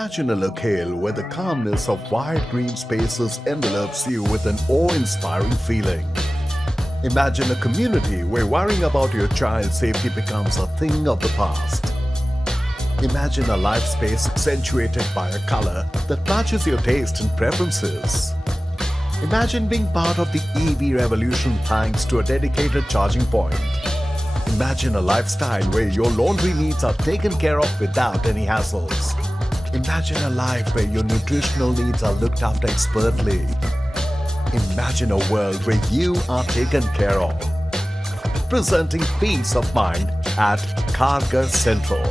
Imagine a locale where the calmness of wide green spaces envelops you with an awe-inspiring feeling. Imagine a community where worrying about your child's safety becomes a thing of the past. Imagine a life space accentuated by a color that matches your taste and preferences. Imagine being part of the EV revolution thanks to a dedicated charging point. Imagine a lifestyle where your laundry needs are taken care of without any hassles. Imagine a life where your nutritional needs are looked after expertly. Imagine a world where you are taken care of. Presenting peace of mind at Kharghar Central.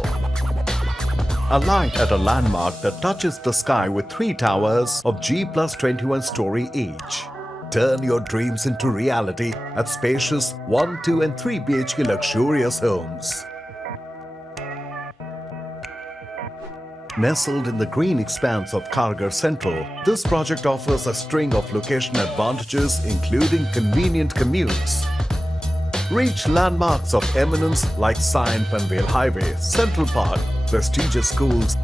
A light at a landmark that touches the sky with 3 towers of G+21 story each. Turn your dreams into reality at spacious 1, 2 and 3 BHK luxurious homes. Nestled in the green expanse of Kharghar Central, this project offers a string of location advantages including convenient commutes. Reach landmarks of eminence like Sion Panvel Highway, Central Park, prestigious schools,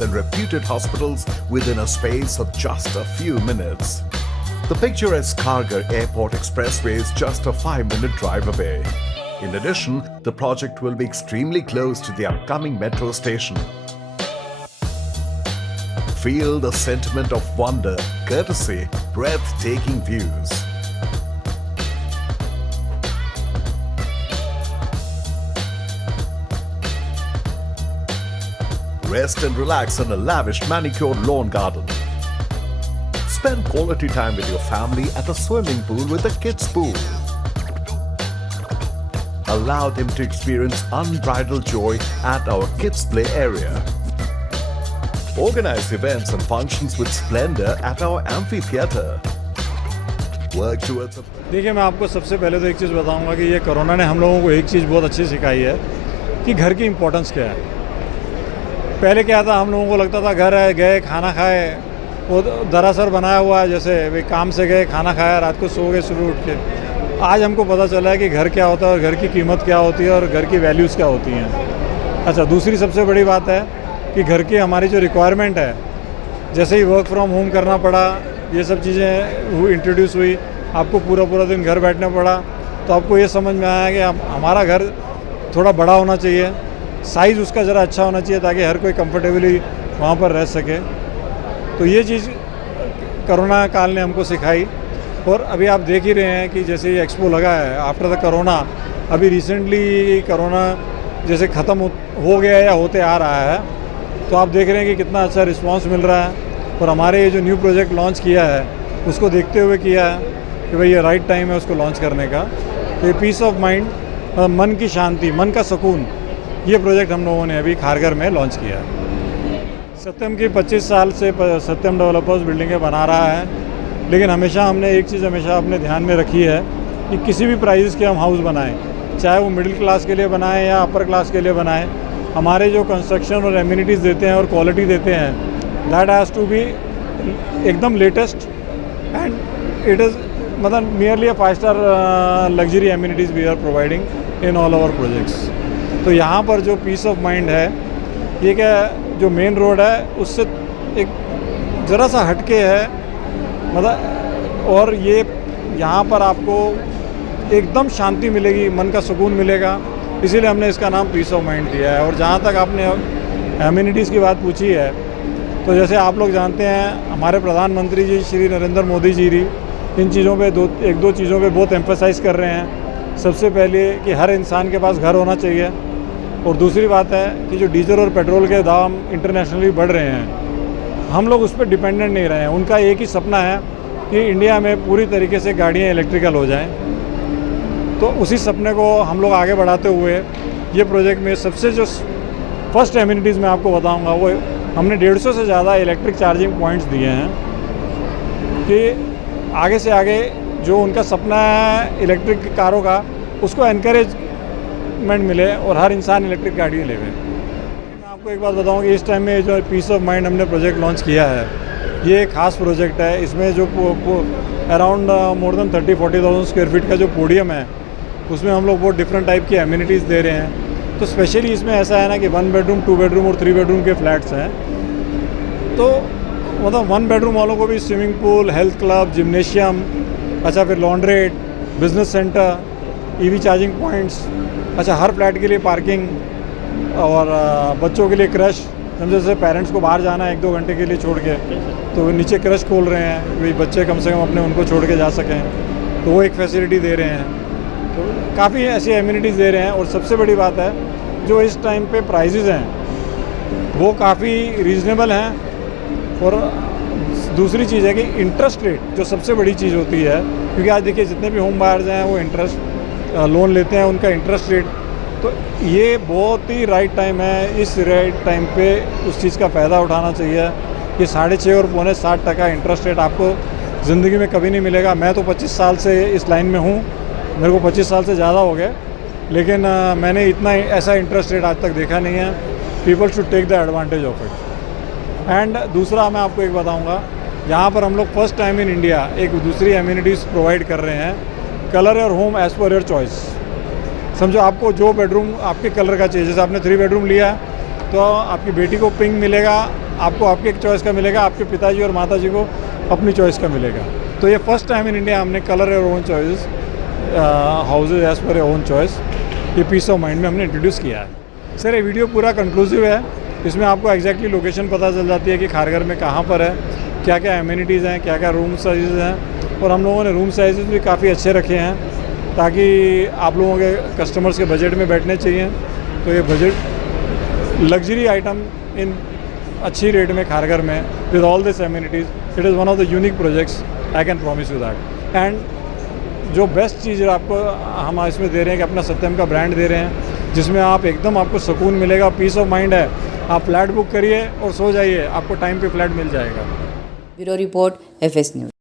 and reputed hospitals within a space of just a few minutes. The picturesque Kharghar Airport Expressway is just a 5-minute drive away. In addition, the project will be extremely close to the upcoming metro station. Feel the sentiment of wonder, courtesy, breathtaking views. Rest and relax in a lavish manicured lawn garden. Spend quality time with your family at a swimming pool with a kids' pool. Allow them to experience unbridled joy at our kids' play area. Organize events and functions with splendor at our amphitheater. Work towards a... देखिए, मैं आपको सबसे पहले तो एक चीज़ बताऊंगा कि ये कोरोना ने हम लोगों को एक चीज़ बहुत अच्छी सिखाई है कि घर की इम्पोर्टेंस क्या है। पहले क्या था, हम लोगों को लगता था घर है, गए खाना खाए, वो दरअसल बनाया हुआ है, जैसे वे काम से गए खाना खाया, रात को सो गए, सुबह उठ के। आज हमको पता चला है कि घर क्या होता है और घर की कीमत क्या होती है और घर की वैल्यूज़ क्या होती हैं। अच्छा, दूसरी सबसे बड़ी बात है कि घर की हमारी जो रिक्वायरमेंट है, जैसे ही वर्क फ्रॉम होम करना पड़ा, ये सब चीज़ें इंट्रोड्यूस हुई, आपको पूरा दिन घर बैठना पड़ा, तो आपको ये समझ में आया कि हमारा घर थोड़ा बड़ा होना चाहिए, साइज़ उसका ज़रा अच्छा होना चाहिए ताकि हर कोई कंफर्टेबली वहाँ पर रह सके। तो ये चीज़ कोरोना काल ने हमको सिखाई। और अभी आप देख ही रहे हैं कि जैसे ये एक्सपो लगा है आफ्टर द कोरोना, अभी रिसेंटली कोरोना जैसे ख़त्म हो गया या होते आ रहा है, तो आप देख रहे हैं कि कितना अच्छा रिस्पांस मिल रहा है। और हमारे ये जो न्यू प्रोजेक्ट लॉन्च किया है उसको देखते हुए किया है कि भाई ये राइट टाइम है उसको लॉन्च करने का। तो ये पीस ऑफ माइंड, मन की शांति, मन का सुकून, ये प्रोजेक्ट हम लोगों ने अभी खारघर में लॉन्च किया है। सत्यम की 25 साल से सत्यम डेवलपर्स बिल्डिंगें बना रहा है, लेकिन हमेशा हमने एक चीज़ हमेशा अपने ध्यान में रखी है कि किसी भी प्राइस के हम हाउस बनाएं, चाहे वो मिडिल क्लास के लिए बनाएं या अपर क्लास के लिए बनाएं, हमारे जो कंस्ट्रक्शन और एमिनिटीज़ देते हैं और क्वालिटी देते हैं, दैट हैज़ टू बी एकदम लेटेस्ट एंड इट इज़ मतलब nearly a 5-star luxury amenities we are providing in all our projects. तो यहाँ पर जो पीस ऑफ माइंड है, ये क्या जो मेन रोड है उससे एक ज़रा सा हटके है, मतलब, और ये यहाँ पर आपको एकदम शांति मिलेगी, मन का सुकून मिलेगा, इसीलिए हमने इसका नाम पीस ऑफ माइंड दिया है। और जहाँ तक आपने एमिनिटीज़ की बात पूछी है, तो जैसे आप लोग जानते हैं हमारे प्रधानमंत्री जी श्री नरेंद्र मोदी जी इन चीज़ों पे एक दो चीज़ों पे बहुत एम्फेसाइज़ कर रहे हैं। सबसे पहले कि हर इंसान के पास घर होना चाहिए, और दूसरी बात है कि जो डीजल और पेट्रोल के दाम इंटरनेशनली बढ़ रहे हैं, हम लोग उस पर डिपेंडेंट नहीं रहे हैं। उनका एक ही सपना है कि इंडिया में पूरी तरीके से गाड़ियाँ इलेक्ट्रिकल हो जाएं। तो उसी सपने को हम लोग आगे बढ़ाते हुए ये प्रोजेक्ट में सबसे जो फर्स्ट एमिनिटीज़ मैं आपको बताऊंगा, वो हमने 150 से ज़्यादा इलेक्ट्रिक चार्जिंग पॉइंट्स दिए हैं कि आगे से आगे जो उनका सपना है इलेक्ट्रिक कारों का, उसको एनकरेजमेंट मिले और हर इंसान इलेक्ट्रिक गाड़ी ले। मैं आपको एक बात बताऊं कि इस टाइम में जो पीस ऑफ माइंड हमने प्रोजेक्ट लॉन्च किया है, ये एक ख़ास प्रोजेक्ट है। इसमें जो around more than 30-40,000 square feet का जो पोडियम है, उसमें हम लोग बहुत डिफरेंट टाइप की एमिनिटीज़ दे रहे हैं। तो स्पेशली इसमें ऐसा है ना कि 1 बेडरूम 2 बेडरूम और 3 बेडरूम के फ्लैट्स हैं। तो मतलब 1 बेडरूम वालों को भी swimming pool, health club, gymnasium, अच्छा फिर launderette, business centre, EV charging points, अच्छा हर फ्लैट के लिए पार्किंग और बच्चों के लिए क्रश, समझो जैसे पेरेंट्स को बाहर जाना है 1-2 घंटे के लिए छोड़ के, तो नीचे क्रश खोल रहे हैं कि बच्चे कम से कम अपने उनको छोड़ के जा सकें, तो वो एक फैसिलिटी दे रहे हैं। तो काफ़ी ऐसी एमिनिटीज़ दे रहे हैं। और सबसे बड़ी बात है जो इस टाइम पे प्राइजेज़ हैं वो काफ़ी रीज़नेबल हैं। और दूसरी चीज़ है कि इंटरेस्ट रेट जो सबसे बड़ी चीज़ होती है, क्योंकि आज देखिए जितने भी होम बायर्स हैं वो इंटरेस्ट लोन लेते हैं, उनका इंटरेस्ट रेट, तो ये बहुत ही राइट टाइम है। इस राइट टाइम पे उस चीज़ का फ़ायदा उठाना चाहिए। ये 6.5 और 7.5% इंटरेस्ट रेट आपको ज़िंदगी में कभी नहीं मिलेगा। मैं तो 25 साल से इस लाइन में हूँ, मेरे को 25 साल से ज़्यादा हो गए, लेकिन मैंने इतना ऐसा इंटरेस्ट रेट आज तक देखा नहीं है। People should take the advantage of it. And दूसरा मैं आपको एक बताऊँगा, यहाँ पर हम लोग फर्स्ट टाइम इन इंडिया एक दूसरी एमिनिटीज़ प्रोवाइड कर रहे हैं, colour your home as per your choice. समझो आपको जो बेडरूम आपके कलर का चाहिए, जैसे आपने 3 बेडरूम लिया तो आपकी बेटी को पिंक मिलेगा, आपको आपके चॉइस का मिलेगा, आपके पिताजी और माताजी को अपनी चॉइस का मिलेगा। तो ये फर्स्ट टाइम इन इंडिया हमने colour your own choice, houses as per your own choice, ये पीस ऑफ माइंड में हमने इंट्रोड्यूस किया है। सर ये वीडियो पूरा कंक्लूसिव है, इसमें आपको एग्जैक्टली लोकेशन पता चल जाती है कि खारघर में कहाँ पर है, क्या क्या एमिनिटीज़ हैं, क्या क्या रूम साइज़ हैं। और हम लोगों ने रूम साइज़ भी काफ़ी अच्छे रखे हैं ताकि आप लोगों के कस्टमर्स के बजट में बैठने चाहिए। तो ये बजट लग्जरी आइटम इन अच्छी रेट में खारघर में with all this amenities, it is one of the unique projects, I can promise you that. And जो बेस्ट चीज़ आपको हम इसमें दे रहे हैं कि अपना सत्यम का ब्रांड दे रहे हैं, जिसमें आप एकदम आपको सुकून मिलेगा, पीस ऑफ माइंड है। आप फ्लैट बुक करिए और सो जाइए, आपको टाइम पे फ्लैट मिल जाएगा। Bureau report, FS news.